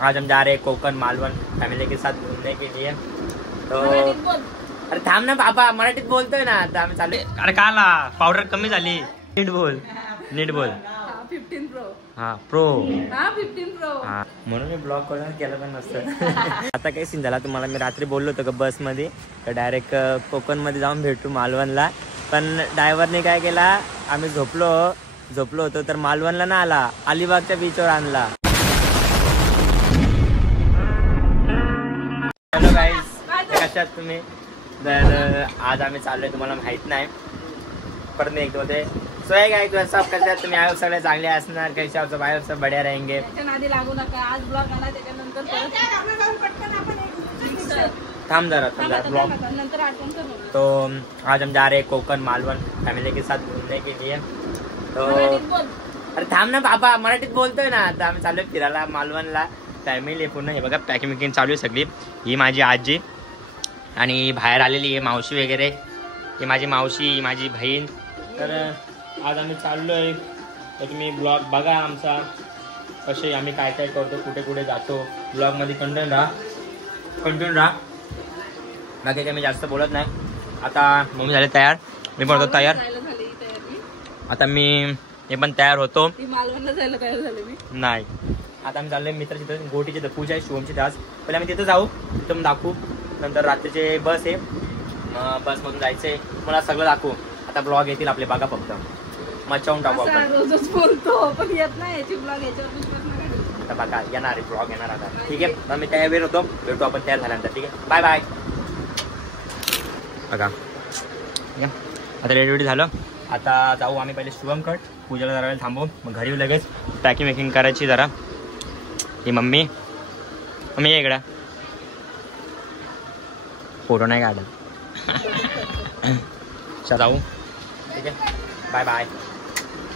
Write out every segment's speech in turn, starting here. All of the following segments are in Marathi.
आज हम जा रहे हैं कोकण मालवण फैमिली के साथ घूमने के लिए। तो अरे थांब ना बाबा, मराठीत बोलतोय ना आता आम्ही चालू। अरे काला पावडर कमी झाली, नीट बोल नीट बोल। 15 प्रो हा प्रो 15 प्रो हा, म्हणून मी ब्लॉग करून केलं पण नसतं। आता काही सीन झाला तुम्हाला, मी रात्री बोललो होतो का बस मध्ये तर डायरेक्ट कोकण मध्ये जाऊन भेटू मालवणला, पण ड्रायव्हरने काय केला, आम्ही झोपलो होतो तर मालवणला ना आला, अलिबागच्या बीचवर आणला। हॅलो गाईज, कशात तुम्ही? तर आज आम्ही चाललोय, तुम्हाला माहित नाही परत मी एक बोलते सो है गाइस, सब कैसे तुम्ही आयो, सगळे चांगले असणार, कैसे आप सब आयो, सब बढ़िया रहेंगे। त्याच्या नादी लागू नका, आज ब्लॉग आला त्याच्यानंतर थांब जरा ब्लॉग नंतर आठवण करू। तो आज हम जा रहे हैं कोकण मालवण फैमिली के साथ घूमने के लिए। तो अरे थांब ना बाबा, मराठीत बोलतोय ना आता आम्ही चाललोय फिरायला मालवणला, फॅमिली पूर्ण। हे बघा पॅकिंग विकिंग चालू आहे सगळी। ही माझी आजी आणि बाहेर आलेली आहे मावशी वगैरे, ही माझी मावशी, माझी बहीण। तर आज आम्ही चाललोय, तर तुम्ही ब्लॉग बघा आमचा, कसे आम्ही काय काय करतो, कुठे कुठे जातो, ब्लॉगमध्ये कंटिन्यू राहा। बाकी काय मी जास्त बोलत नाही। आता मम्मी झाले तयार, मी पण होतो तयार, आता मी पण तयार होतो। मालवणला जायला तयार झाले मी नाही, आता आम्ही चाललोय मित्राची तिथं, गोटीची पूजा आहे, शिवमची तास पहिले आम्ही तिथं जाऊ, तिथं दाखवू, नंतर रात्रीचे बस आहे, बसमधून जायचंय, मला सगळं दाखवू। आता ब्लॉग येतील आपले बघा, फक्त मचावून टाकू आपण। रोजच बोलतो पण येत नाही याची ब्लॉग, याच्यावर आता बघा येणार आहे ब्लॉग, येणार आता, ठीक आहे। तर मी तयार होतो, भेटू आपण तयार झाल्यानंतर, ठीक आहे, बाय बाय। बघा आता रेडी झालं, आता जाऊ आम्ही पहिले शिवमकट, पूजेला जरा वेळ थांबू, मग घरी लगेच पॅकिंग वॅकिंग करायची जरा। ही मम्मी ये इकडं, फोटो नाही काढला, जाऊ, ठीक आहे, बाय बाय,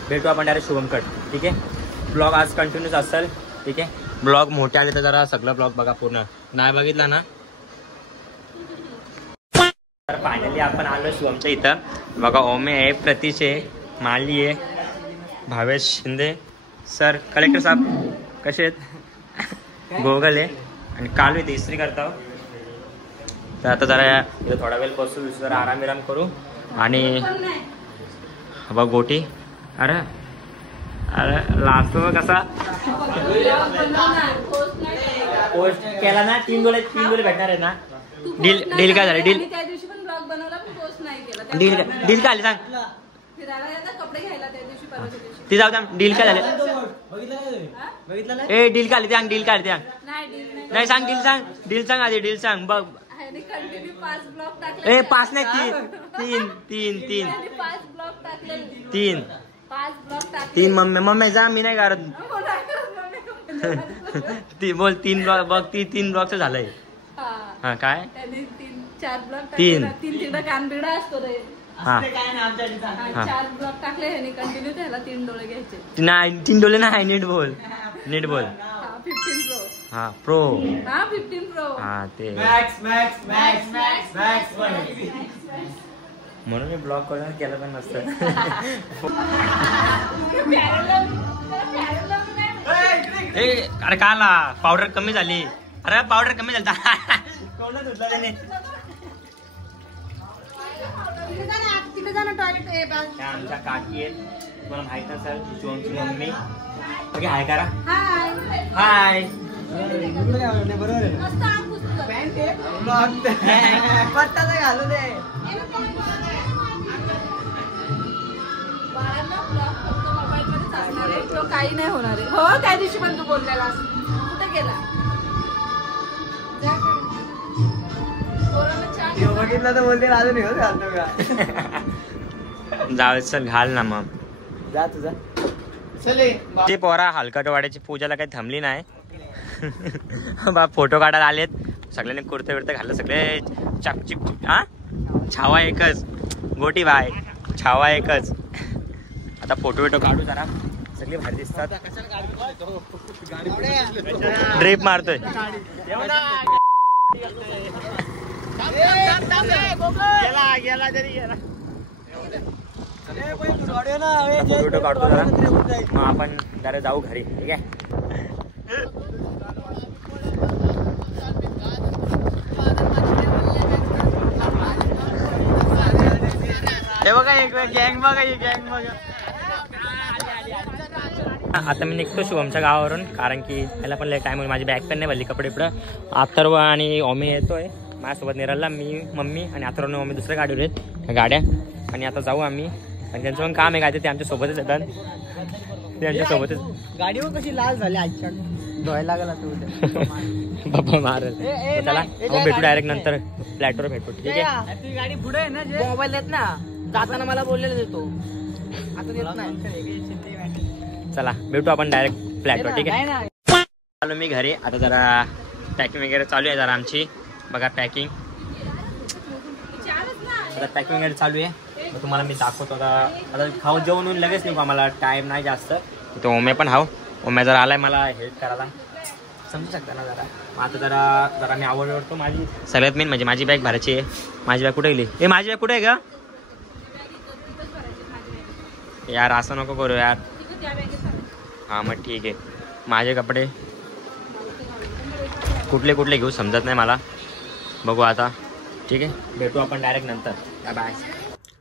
भेटू आपण डायरेक्ट शुभमकट, ठीक आहे। ब्लॉग आज कंटिन्यूच असेल, ठीक आहे। ब्लॉग मोठे आले तर जरा सगळं ब्लॉग बघा पूर्ण, नाही बघितला ना तर फायनली आपण आलो शिवमच्या इथं। बघा ओमे आहे, प्रतीश आहे, माली आहे, भावेश शिंदे सर, कलेक्टर साहेब कसे आहेत, गोगल आहे आणि कालू आहे, इस्त्री करता। तर आता जरा इथं थोडा वेळ बसू, जरा आराम करू आणि बघ गोटी, अरे अरे लास्ट कसा पोस्ट केला ना, 3 डोले भेटणार आहे ना। डील काय झालं, डील त्या दिवशी पण ब्लॉग बनवला पण पोस्ट नाही केला। डील काय झाली सांग, फिरायला येतात कपडे घ्यायला त्या दिवशी, परवाच्या दिवशी ती जाऊ द्या, डील काय झाले, ए डील काय सांग, डील काय नाही सांग, डील सांग आधी, डील सांग बघ। कंटिन्यू 5 ब्लॉग टाकले, ए 5 नाही, 3 5 ब्लॉग टाकले, 3 ब्लॉग टाकले, 3 मम्मी जा, मी नाही करत। ती बोल 3 ब्लॉग बघ, 3 ब्लॉगचं झालंय। हा काय त्याने 4 ब्लॉग तीन तिकडे कानबिडा असतो रे, हा 4 ब्लॉग टाकले ह्याने कंटिन्यू, त्याला 3 डोळे घ्यायचे। नाही 3 डोले नाही, नीट बोल 15 प्रो हा प्रो 15 प्रो हा ते म्हणून मी ब्लॉग करून केलं पण नसतं। अरे काला पावडर कमी झाली, अरे पावडर कमी झाली, आमच्या काकी आहेत, तुम्हाला माहित नसेल, शिवमची मम्मी हाय करा, हाय काही नाही होणार आहे। हो त्या दिवशी पण तू बोललेला, कुठे गेला, बघितलं तर बोलते अजून घेऊन घालतो का, जाऊ चल घाल ना मग, जा तुझा ते पोरा हलकटवाड्याची पूजाला काही थांबली नाही। बा फोटो काढायला आलेत, सगळ्यांनी कुर्ते बिर्ते घाललं, सगळे चापचिप, हा छावा एकच, गोटी बाय छावा एकच। आता फोटो बिटो काढू जरा, सगळे भारी दिसतात, ड्रिप मारतोय, गेला तरी गेला। फोटो काढतो जरा, मग आपण जरा जाऊ घरी, ठीक आहे। हे बघा एक गँग बघा, ही गँग बघा. आता मी निघतो शुभमच्या गावावरून, कारण की त्याला पण टाइम होईल. माझी बॅग पण नाही भरली, कपडे इकडं. अथर्व आणि ओमी येतोय माझ्यासोबत निराला, मी मम्मी आणि अथर्व ओमी दुसऱ्या गाडीवर आहेत गाड्या. आणि आता जाऊ आम्ही, आणि त्यांचं पण काम आहे काय ते आमच्या सोबतच येतात, ते आमच्या सोबतच. गाडीवर कशी लाल झाली आजच्या धुवायला लागला तू बाबा मारल. चला आपण भेटू डायरेक्ट नंतर फ्लॅटवर भेटू, ठीक आहे. तुझी गाडी पुढे आहे ना, मोबाईल देत ना जाताना मला बोललेलं देतो, आता देत नाही. चला भेटू आपण डायरेक्ट फ्लॅटवर, ठीक आहे. चालू मी घरी आता, जरा पॅकिंग वगैरे चालू आहे जरा आमची. बघा पॅकिंग, आता पॅकिंग वगैरे चालू आहे. मग तुम्हाला मी दाखवतो. आता खाऊ जेवण होऊन लगेच निघू, आम्हाला टाईम नाही जास्त. तो ओम्या पण हाव, ओम्या जरा आलाय मला हेल्प करायला, समजू शकता ना जरा. आता जरा मी आवडतो. माझी सगळ्यात मेन म्हणजे माझी बॅग भरायची आहे. माझी बॅग कुठे गेली? ए माझी बॅग कुठे आहे का यार? असं नको करू यार. हां मग ठीक आहे. माझे कपडे कुठले कुठले घेऊ समजत नाही मला, बघू आता, ठीक आहे. भेटू आपण डायरेक्ट नंतर, बाय बाय.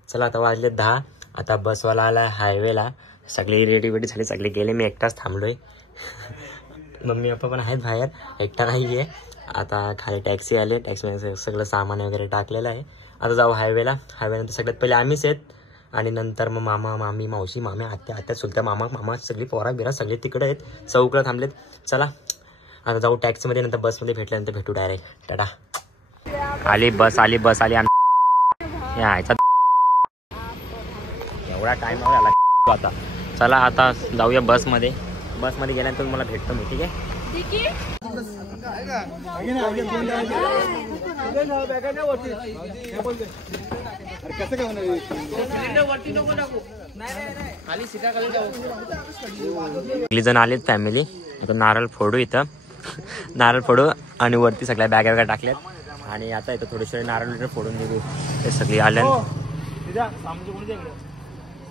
चला आता वाजले 10. आता बसवाला आला हायवेला, सगळे रेडी वेडी झाले, सगळे गेले, मी एकटाच थांबलोय. मम्मी पप्पा पण आहेत बाहेर, एकटा नाही आहे. आता खाली टॅक्सी आले, टॅक्सीमध्ये सगळं सामान वगैरे टाकलेलं आहे. आता जाऊ हायवेला. हायवेनंतर सगळ्यात पहिले आम्हीच आहेत, आणि नंतर मग मामा मामी मावशी मामी आत्या आत्या चुलत्या मामा सगळी पोरा बिरा सगळे तिकडे आहेत, चौकडं थांबलेत. चला आता जाऊ टॅक्सीमध्ये, नंतर बसमध्ये भेटल्यानंतर भेटू डायरेक्ट. टाटा. आली बस आली यायचा एवढा टाइम झाला आता. चला आता जाऊया बसमध्ये गेल्यानंतर मला भेटतो मी, ठीक आहे. सगळी जण आलेत फॅमिली. आता नारळ फोडू, इथं नारळ फोडू आणि वरती सगळ्या बॅगा वगैरे टाकल्यात. आणि आता इथं थोडेसे नारळ फोडून निघू. ते सगळी आल्या,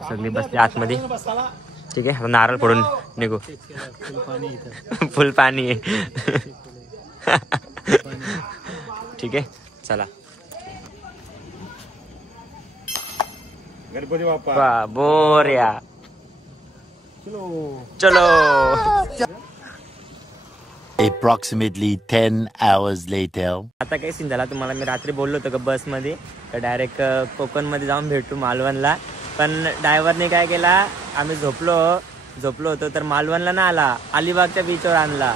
सगळी बसली आतमध्ये, ठीक आहे. आता नारळ फोडून निघू. फुल पाणी आहे. ठीक आहे चला. गणपती बाप्पा बोर्या, चलो. Approximately 10 hours later. आता काही सीन झाला, तुम्हाला मी रात्री बोललो होतो का बसमध्ये तर डायरेक्ट कोकणमध्ये जाऊन भेटू मालवणला. पण ड्रायव्हरने काय केला, आम्ही झोपलो होतो तर मालवणला ना आला, अलिबागच्या बीचवर आणला.